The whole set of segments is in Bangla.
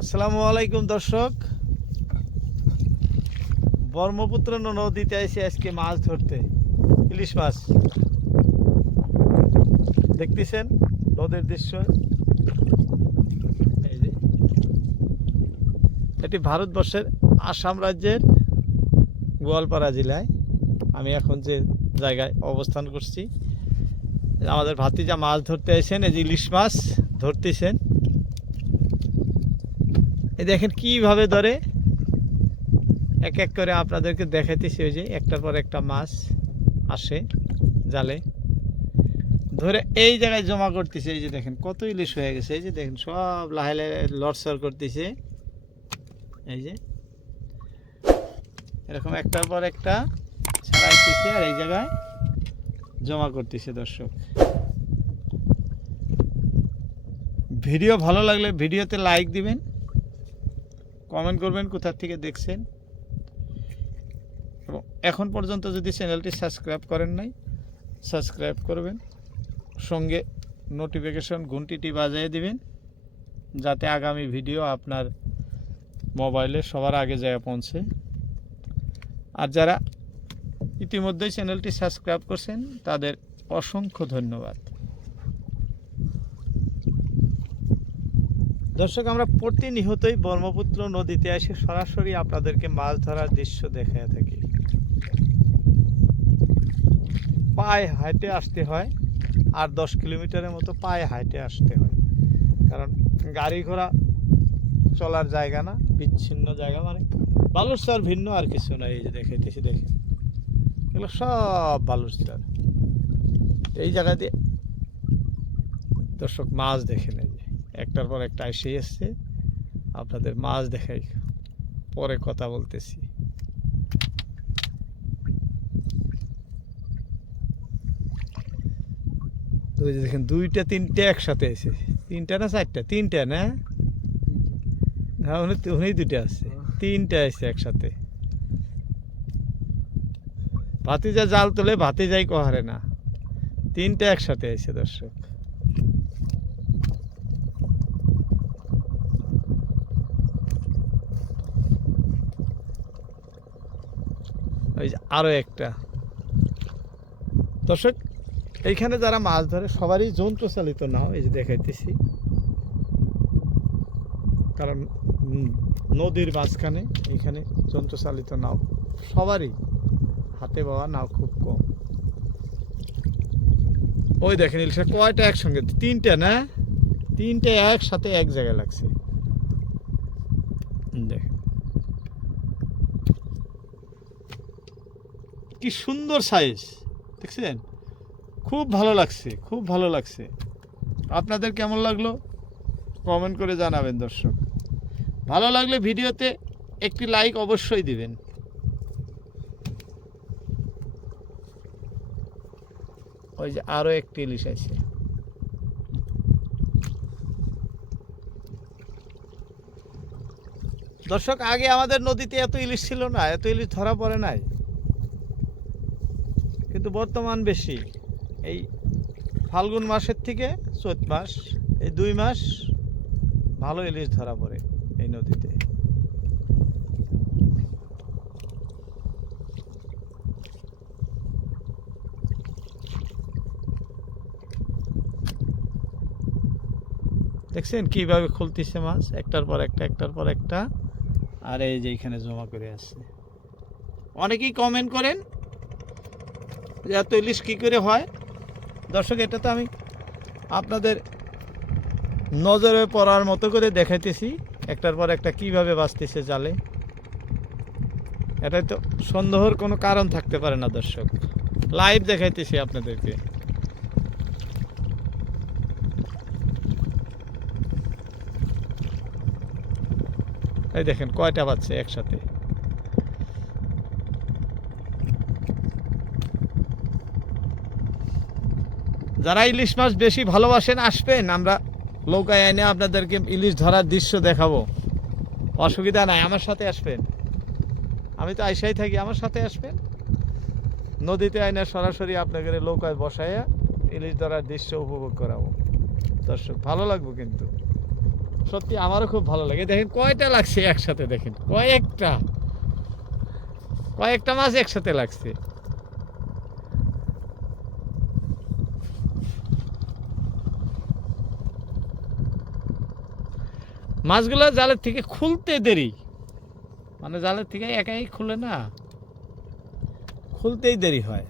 আসসালামু আলাইকুম, দর্শক। ব্রহ্মপুত্র নদীতে এসে আজকে মাছ ধরতে, ইলিশ মাছ। দেখতেছেন নদীর দৃশ্য? এটি ভারতবর্ষের আসাম রাজ্যের গোয়ালপাড়া জেলায়। আমি এখন যে জায়গায় অবস্থান করছি, আমাদের ভাতিজা মাছ ধরতে এসেন এই যে ইলিশ মাছ ধরতেছেন। দেখেন কীভাবে ধরে। এক এক করে আপনাদেরকে দেখাইতেছি ওই যে, একটার পর একটা মাছ আসে জালে। ধরে এই জায়গায় জমা করতেছে, এই যে দেখেন কত ইলিশ হয়ে গেছে, এই যে দেখেন সব লাহে লাহে লড়সড় করতেছে। এই যে। এরকম একটার পর একটা ছাড়াইতেছে আর এই জায়গায় জমা করতেছে দর্শক। ভিডিও ভালো লাগলে ভিডিওতে লাইক দিবেন কমেন্ট করবেন কোথার থেকে দেখছেন? এবং এখন পর্যন্ত যদি চ্যানেলটি সাবস্ক্রাইব করেন নাই সাবস্ক্রাইব করবেন, সঙ্গে নোটিফিকেশন ঘন্টিটি বাজিয়ে দিবেন, যাতে আগামী ভিডিও আপনার মোবাইলে সবার আগে যায় পৌঁছে। আর যারা ইতিমধ্যেই চ্যানেলটি সাবস্ক্রাইব করছেন, তাদের অসংখ্য ধন্যবাদ। দর্শক, আমরা প্রতিনিয়তই ব্রহ্মপুত্র নদীতে এসে সরাসরি আপনাদেরকে মাছ ধরার দৃশ্য দেখায় থাকি। পায়ে হাইটে আসতে হয় আর দশ কিলোমিটারের মতো পায়ে হাইটে আসতে হয়। কারণ গাড়ি ঘোড়া চলার জায়গা না, বিচ্ছিন্ন জায়গা মানে বালুরচর ভিন্ন আর কিছু না, এই যে দেখাইতেছি দেখেন এগুলো সব বালুরচর এই জায়গা দিয়ে দর্শক মাছ দেখে নেই একটার পর একটা এসে এসছে আপনাদের মাছ দেখাই। পরে কথা বলতেছি। যে দেখেন, দুইটা, তিনটে একসাথে এসে তিনটা না চারটা? তিনটা না? হ্যাঁ উনি উনি দুইটা আছে। তিনটা এসে একসাথে। ভাতিজা জাল তোলে, ভাতিজাই কহারে না। তিনটা একসাথে এসে দর্শক। ওই যে আরও একটা। দর্শক, এইখানে যারা মাছ ধরে, সবারই যন্ত্র চালিত নাও এই যে দেখাইতেছি। কারণ নদীর মাঝখানে এইখানে যন্ত্র চালিত নাও, সবারই হাতে বাবা নাও খুব কম। ওই দেখেন ইলশা কয়টা একসঙ্গে? তিনটা না? তিনটে একসাথে এক জায়গায় লাগছে। দেখেন। কি সুন্দর সাইজ দেখছেন? খুব ভালো লাগছে খুব ভালো লাগছে। আপনাদের কেমন লাগল? কমেন্ট করে জানাবেন দর্শক। ভালো লাগলে ভিডিওতে একটি লাইক অবশ্যই দিবেন। ওই যে আরও একটি ইলিশ আছে। দর্শক আগে আমাদের নদীতে এত ইলিশ ছিল না এত ইলিশ ধরা পড়ে নাই। কিন্তু বর্তমান বেশি। এই ফাল্গুন মাসের থেকে চৈত মাস, এই দুই মাস ভালো ইলিশ ধরা পড়ে এই নদীতে। দেখছেন কীভাবে খুলতেছে মাছ? একটার পর একটা, একটার পর একটা। আর এই যে এখানে জমা করে আছে। অনেকেই কমেন্ট করেন এত ইলিশ কী করে হয়? দর্শক, এটা তো আমি আপনাদের নজরে পড়ার মতো করে দেখাইতেছি। একটার পর একটা কীভাবে বাঁচতেছে জালে। এটাই তো সন্দেহর কোনো কারণ থাকতে পারে না, দর্শক। লাইভ দেখাইতেছি আপনাদেরকে। এই দেখেন, কয়টা বাচ্চা একসাথে? যারা ইলিশ মাছ বেশি ভালোবাসেন, আসবেন। আমরা নৌকায় এনে আপনাদেরকে ইলিশ ধরার দৃশ্য দেখাবো। অসুবিধা নাই, আমার সাথে আসবেন। আমি তো আইসাই থাকি, আমার সাথে আসবেন। নদীতে আইনে সরাসরি আপনাদের নৌকায় বসাইয়া ইলিশ ধরার দৃশ্য উপভোগ করাবো। দর্শক, ভালো লাগবো কিন্তু। সত্যি আমারও খুব ভালো লাগে। দেখেন কয়টা লাগছে একসাথে, দেখেন। কয়েকটা। কয়েকটা মাছ একসাথে লাগছে। মাছগুলো জালের থেকে খুলতে দেরি। মানে জালের থেকে একাই খুলে না। খুলতেই দেরি হয়।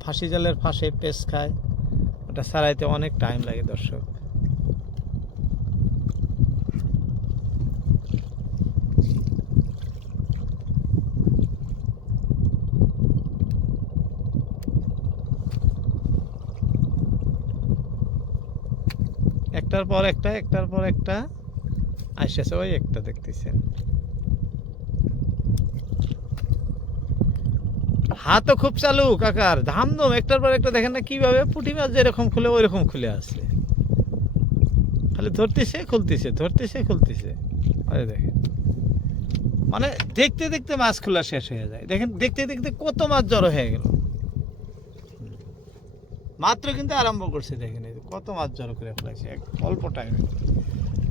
ফাঁসি জালের ফাঁসে পেস খায়। ওটা সারাইতে অনেক টাইম লাগে দর্শক। একটার পর একটা, একটার পর একটা। আসতেছে ওই একটা দেখতেছেন। হাতও খুব চালু কাকার। ধামধম, একটার পর একটা দেখেন না কীভাবে পুঁটি মাছ যেরকম খুলে ওই রকম খুলে আসছে। খালি ধরতেছে, খুলতেছে ধরতেছে, খুলতেছে। আরে দেখেন। মানে দেখতে দেখতে মাছ খোলা শেষ হয়ে যায়। দেখেন, দেখতে দেখতে কত মাছ জড়ো হয়ে গেল। মাত্র কিন্তু আরম্ভ করছে, দেখেন কত মাছ জড়ো করে ফেলাইছে এক অল্প টাইমে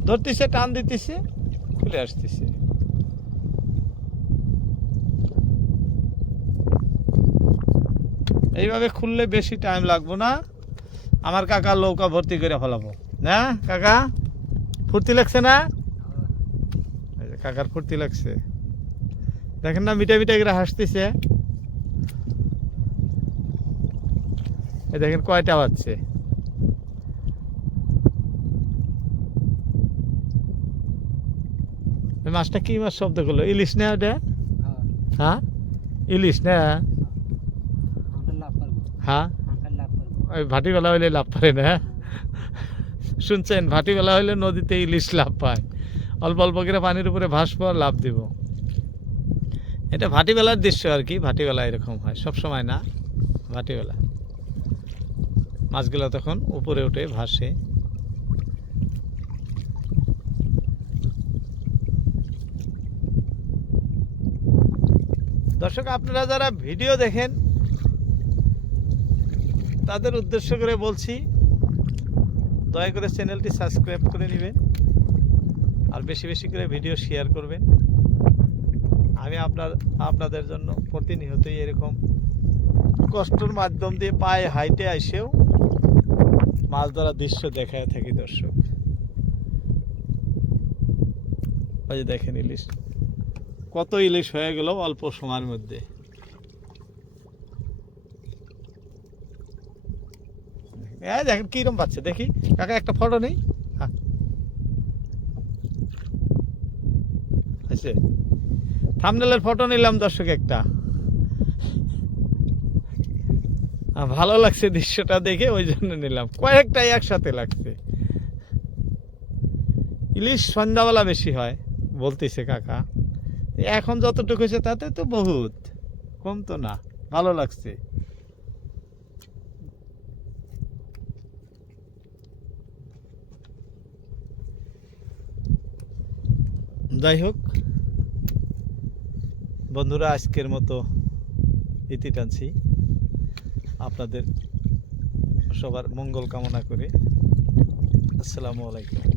ধরতেছে, টান দিতেছে, খুলে আসতেছে। এইভাবে খুললে বেশি টাইম লাগবো না। আমার কাকা নৌকা ভর্তি করে ফেলাবো। না, কাকা? ফুর্তি লাগছে না? কাকার ফুর্তি লাগছে। দেখেন না মিটা মিটা করে হাসতেছে। এই দেখেন কয়টা বাচ্চে মাছটা কি মাছ শব্দ করল? ইলিশ না ওটা? হ্যাঁ। ইলিশ না? হ্যাঁ? ওই ভাটিবেলা হইলে লাভ পারে না শুনছেন ভাটিবেলা হইলে নদীতে ইলিশ লাভ পায়। অল্প অল্প করে পানির উপরে ভাস পাওয়ার লাভ দিব। এটা ভাটিবেলার দৃশ্য আর কি ভাটিবেলা এরকম হয় সব সময় না? ভাটিবেলা। মাছগুলো তখন উপরে উঠে ভাসে। দর্শক, আপনারা যারা ভিডিও দেখেন, তাদের উদ্দেশ্য করে বলছি, দয়া করে চ্যানেলটি সাবস্ক্রাইব করে নেবেন আর বেশি বেশি করে ভিডিও শেয়ার করবেন। আমি আপনার, আপনাদের জন্য প্রতিনিয়তই এরকম কষ্টের মাধ্যম দিয়ে পায়ে হাইটে এসেও মাছ ধরার দৃশ্য দেখায় থাকি দর্শক। ওই যে দেখেন ইলিশ। কত ইলিশ হয়ে গেল অল্প সময়ের মধ্যে। এই দেখেন কিরম পাচ্ছে, দেখি। কাকা, একটা ফটো নেই? হ্যাঁ। থামনেলের ফটো নিলাম দর্শক একটা। ভালো লাগছে দৃশ্যটা দেখে, ওই জন্য নিলাম। কয়েকটাই একসাথে লাগছে। ইলিশ সন্ধ্যাবেলা বেশি হয়, বলতেছে কাকা। এখন যতটুকু হয়েছে তাতে তো বহুত, কম তো না, ভালো লাগছে। যাই হোক, বন্ধুরা আজকের মতো ইতি টানছি। আপনাদের সবার মঙ্গল কামনা করে। আসসালামু আলাইকুম।